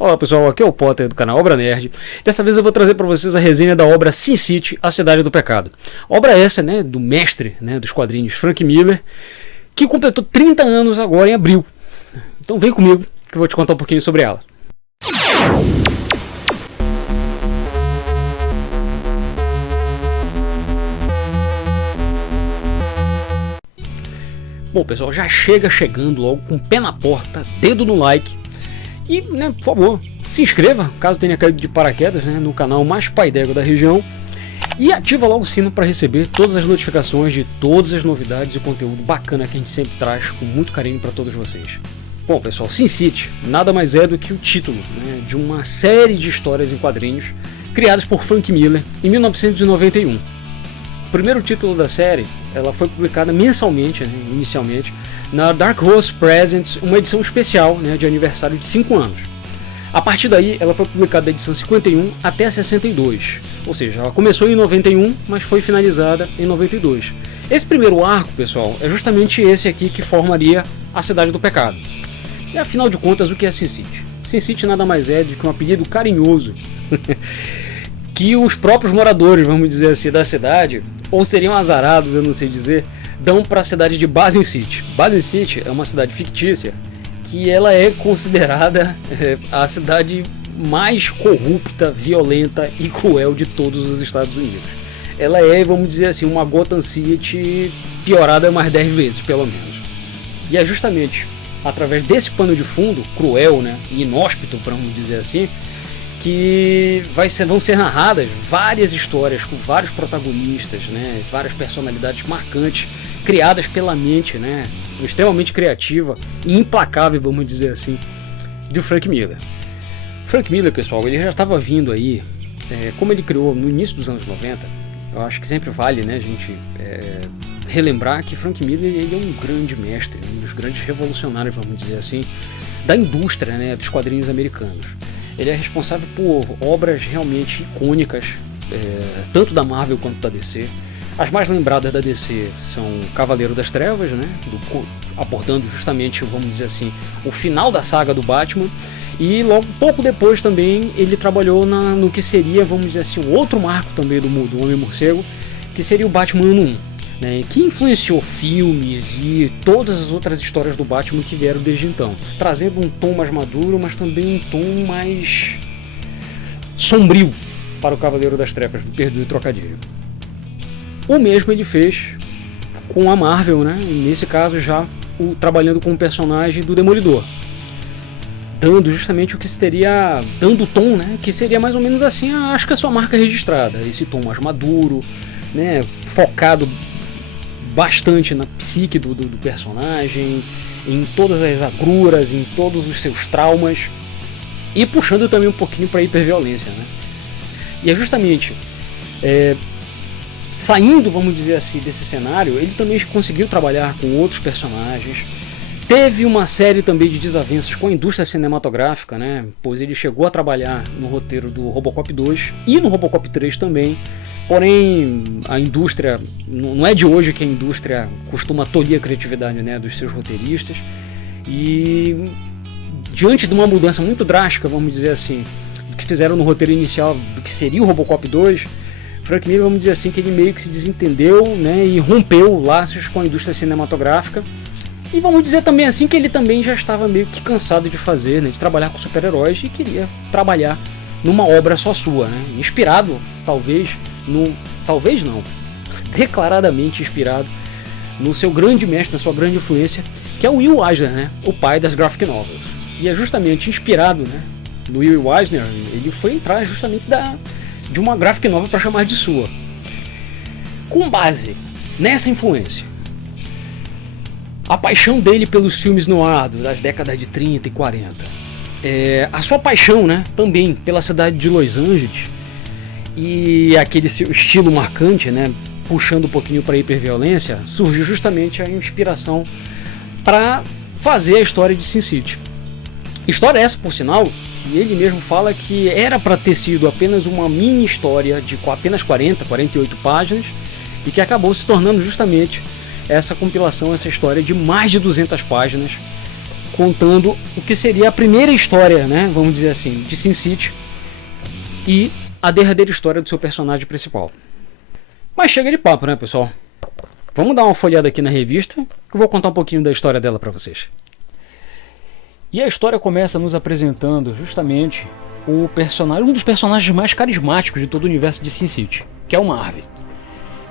Olá pessoal, aqui é o Potter do canal Obra Nerd. Dessa vez eu vou trazer para vocês a resenha da obra Sin City, A Cidade do Pecado. Obra essa, né, do mestre, né, dos quadrinhos Frank Miller, que completou 30 anos agora em abril. Então vem comigo que eu vou te contar um pouquinho sobre ela. Bom pessoal, já chegando logo com o pé na porta, dedo no like e, né, por favor, se inscreva, caso tenha caído de paraquedas, né, no canal mais pai d'égua da região, e ativa logo o sino para receber todas as notificações de todas as novidades e conteúdo bacana que a gente sempre traz com muito carinho para todos vocês. Bom pessoal, Sin City nada mais é do que o título, né, de uma série de histórias em quadrinhos criadas por Frank Miller em 1991. O primeiro título da série, ela foi publicada mensalmente, né, inicialmente, na Dark Horse Presents, uma edição especial, né, de aniversário de 5 anos. A partir daí, ela foi publicada da edição 51 até 62, ou seja, ela começou em 91, mas foi finalizada em 92. Esse primeiro arco, pessoal, é justamente esse aqui que formaria a Cidade do Pecado. E afinal de contas, o que é Sin City? Sin City nada mais é do que um apelido carinhoso que os próprios moradores, vamos dizer assim, da cidade, ou seriam azarados, eu não sei dizer, dão para a cidade de Basin City. Basin City é uma cidade fictícia que ela é considerada a cidade mais corrupta, violenta e cruel de todos os Estados Unidos. Ela é, vamos dizer assim, uma Gotham City piorada mais 10 vezes, pelo menos. E é justamente através desse pano de fundo, cruel, né, e inóspito, vamos dizer assim, que vão ser narradas várias histórias com vários protagonistas, né, várias personalidades marcantes, criadas pela mente, né, extremamente criativa e implacável, vamos dizer assim, de Frank Miller. Frank Miller, pessoal, ele já estava vindo aí, como ele criou no início dos anos 90, eu acho que sempre vale, né, a gente relembrar que Frank Miller ele é um grande mestre, um dos grandes revolucionários, vamos dizer assim, da indústria, né, dos quadrinhos americanos. Ele é responsável por obras realmente icônicas, tanto da Marvel quanto da DC. As mais lembradas da DC são Cavaleiro das Trevas, né, abordando justamente, vamos dizer assim, o final da saga do Batman. E logo pouco depois também ele trabalhou no que seria, vamos dizer assim, um outro marco também do Homem-Morcego, que seria o Batman Ano 1, né, que influenciou filmes e todas as outras histórias do Batman que vieram desde então, trazendo um tom mais maduro, mas também um tom mais sombrio para o Cavaleiro das Trevas, me perdoe o trocadilho. O mesmo ele fez com a Marvel, né, nesse caso já trabalhando com o personagem do Demolidor, dando justamente o que seria, dando o tom, né, que seria mais ou menos assim, acho que a sua marca registrada, esse tom mais maduro, né, focado bastante na psique do personagem, em todas as agruras, em todos os seus traumas, e puxando também um pouquinho para a hiperviolência, né? E é justamente saindo, vamos dizer assim, desse cenário, ele também conseguiu trabalhar com outros personagens. Teve uma série também de desavenças com a indústria cinematográfica, né? Pois ele chegou a trabalhar no roteiro do Robocop 2 e no Robocop 3 também. Porém, a indústria, não é de hoje que a indústria costuma tolir a criatividade, né, dos seus roteiristas. E diante de uma mudança muito drástica, vamos dizer assim, do que fizeram no roteiro inicial do que seria o Robocop 2, Frank Miller, vamos dizer assim, que ele meio que se desentendeu, né, e rompeu laços com a indústria cinematográfica. E vamos dizer também assim que ele também já estava meio que cansado de fazer, né, de trabalhar com super-heróis e queria trabalhar numa obra só sua, né, inspirado, talvez não, declaradamente inspirado no seu grande mestre, na sua grande influência, que é o Will Eisner, né, o pai das graphic novels. E é justamente inspirado, né, no Will Eisner, ele foi entrar justamente de uma graphic novel para chamar de sua. Com base nessa influência, a paixão dele pelos filmes noir das décadas de 30 e 40, a sua paixão, né, também pela cidade de Los Angeles e aquele estilo marcante, né, puxando um pouquinho para a hiperviolência, surgiu justamente a inspiração para fazer a história de Sin City. História essa, por sinal, que ele mesmo fala que era para ter sido apenas uma mini história de apenas 48 páginas e que acabou se tornando justamente essa compilação, essa história de mais de 200 páginas contando o que seria a primeira história, né, vamos dizer assim, de Sin City e a derradeira história do seu personagem principal. Mas chega de papo, né, pessoal? Vamos dar uma folhada aqui na revista, que eu vou contar um pouquinho da história dela para vocês. E a história começa nos apresentando justamente o personagem, um dos personagens mais carismáticos de todo o universo de Sin City, que é o Marv.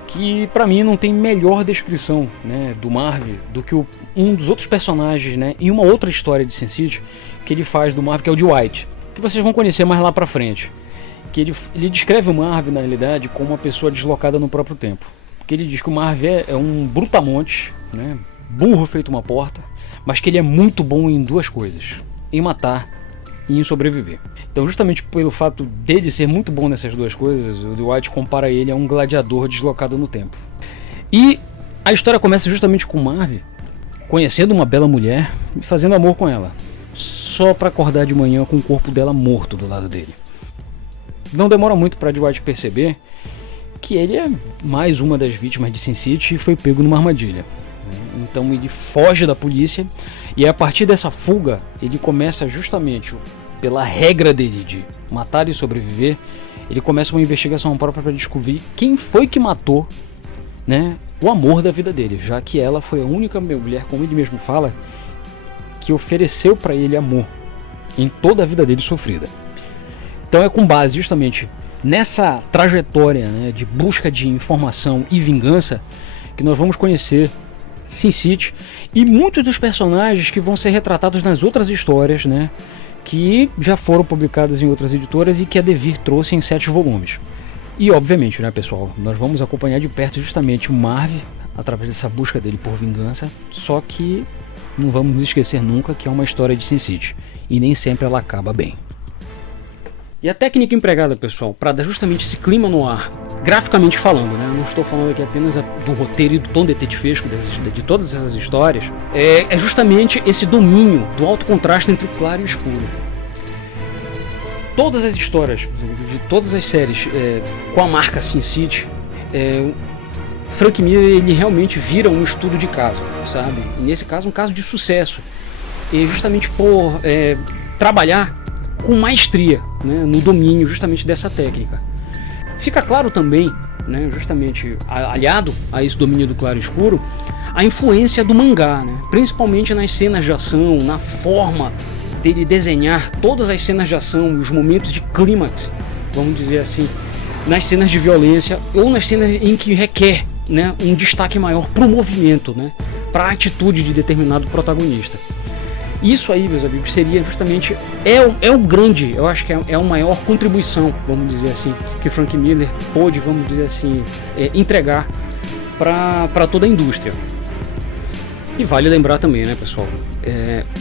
Que pra mim não tem melhor descrição, né, do Marv do que um dos outros personagens, né, em uma outra história de Sin City que ele faz do Marv, que é o de White, que vocês vão conhecer mais lá pra frente. Que ele descreve o Marv, na realidade, como uma pessoa deslocada no próprio tempo. Que ele diz que o Marv é um brutamonte, né, burro feito uma porta, mas que ele é muito bom em duas coisas: em matar e em sobreviver. Então, justamente pelo fato dele ser muito bom nessas duas coisas, o Dwight compara ele a um gladiador deslocado no tempo. E a história começa justamente com o Marv conhecendo uma bela mulher e fazendo amor com ela, só para acordar de manhã com o corpo dela morto do lado dele. Não demora muito para Dwight perceber que ele é mais uma das vítimas de Sin City e foi pego numa armadilha. Então ele foge da polícia e a partir dessa fuga ele começa justamente, pela regra dele de matar e sobreviver, ele começa uma investigação própria para descobrir quem foi que matou, né, o amor da vida dele, já que ela foi a única mulher, como ele mesmo fala, que ofereceu para ele amor em toda a vida dele sofrida. Então é com base justamente nessa trajetória, né, de busca de informação e vingança que nós vamos conhecer Sin City e muitos dos personagens que vão ser retratados nas outras histórias, né, que já foram publicadas em outras editoras e que a Devir trouxe em 7 volumes. E obviamente, né, pessoal, nós vamos acompanhar de perto justamente o Marv através dessa busca dele por vingança, só que não vamos nos esquecer nunca que é uma história de Sin City e nem sempre ela acaba bem. E a técnica empregada, pessoal, para dar justamente esse clima no ar, graficamente falando, né? Eu não estou falando aqui apenas do roteiro e do tom detetivesco de todas essas histórias, é justamente esse domínio do alto contraste entre o claro e o escuro. Todas as histórias, de todas as séries com a marca Sin City, Frank Miller ele realmente vira um estudo de caso, sabe? E nesse caso, um caso de sucesso. E justamente por trabalhar com maestria, né, no domínio justamente dessa técnica. Fica claro também, né, justamente aliado a esse domínio do claro e escuro, a influência do mangá, né, principalmente nas cenas de ação, na forma dele desenhar todas as cenas de ação, os momentos de clímax, vamos dizer assim, nas cenas de violência ou nas cenas em que requer, né, um destaque maior para o movimento, né, para a atitude de determinado protagonista. Isso aí, meus amigos, seria justamente o grande, eu acho que é a maior contribuição, vamos dizer assim, que Frank Miller pôde, vamos dizer assim, entregar para toda a indústria. E vale lembrar também, né, pessoal,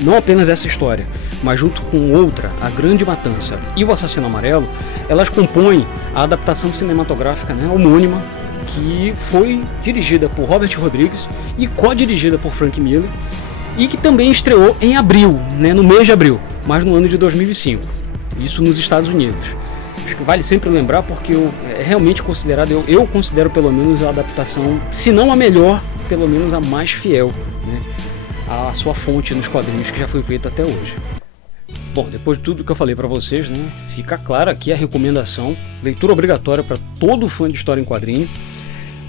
não apenas essa história, mas junto com outra, A Grande Matança e O Assassino Amarelo, elas compõem a adaptação cinematográfica, né, homônima, que foi dirigida por Robert Rodrigues e co-dirigida por Frank Miller, e que também estreou em abril, né, no mês de abril, mas no ano de 2005, isso nos Estados Unidos. Acho que vale sempre lembrar porque é realmente considerado, eu considero pelo menos a adaptação, se não a melhor, pelo menos a mais fiel, né, à sua fonte nos quadrinhos que já foi feita até hoje. Bom, depois de tudo que eu falei para vocês, né, fica claro aqui a recomendação, leitura obrigatória para todo fã de história em quadrinho.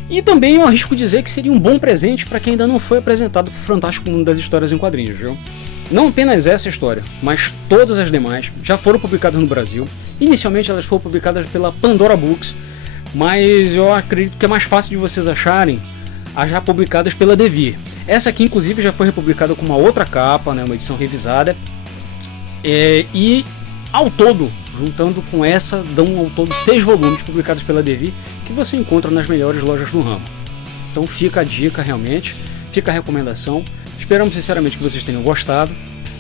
E também eu arrisco dizer que seria um bom presente para quem ainda não foi apresentado para o fantástico mundo das histórias em quadrinhos, viu? Não apenas essa história, mas todas as demais já foram publicadas no Brasil. Inicialmente elas foram publicadas pela Pandora Books, mas eu acredito que é mais fácil de vocês acharem as já publicadas pela Devir. Essa aqui inclusive já foi republicada com uma outra capa, né, uma edição revisada. E ao todo, juntando com essa, dão ao todo 6 volumes publicados pela Devir, que você encontra nas melhores lojas do ramo. Então fica a dica realmente, fica a recomendação. Esperamos sinceramente que vocês tenham gostado.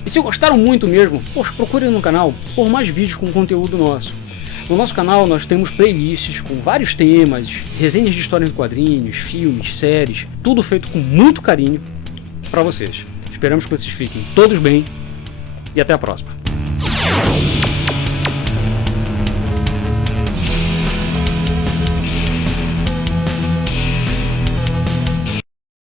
E se gostaram muito mesmo, poxa, procurem no canal por mais vídeos com conteúdo nosso. No nosso canal nós temos playlists com vários temas, resenhas de histórias em quadrinhos, filmes, séries, tudo feito com muito carinho para vocês. Esperamos que vocês fiquem todos bem e até a próxima.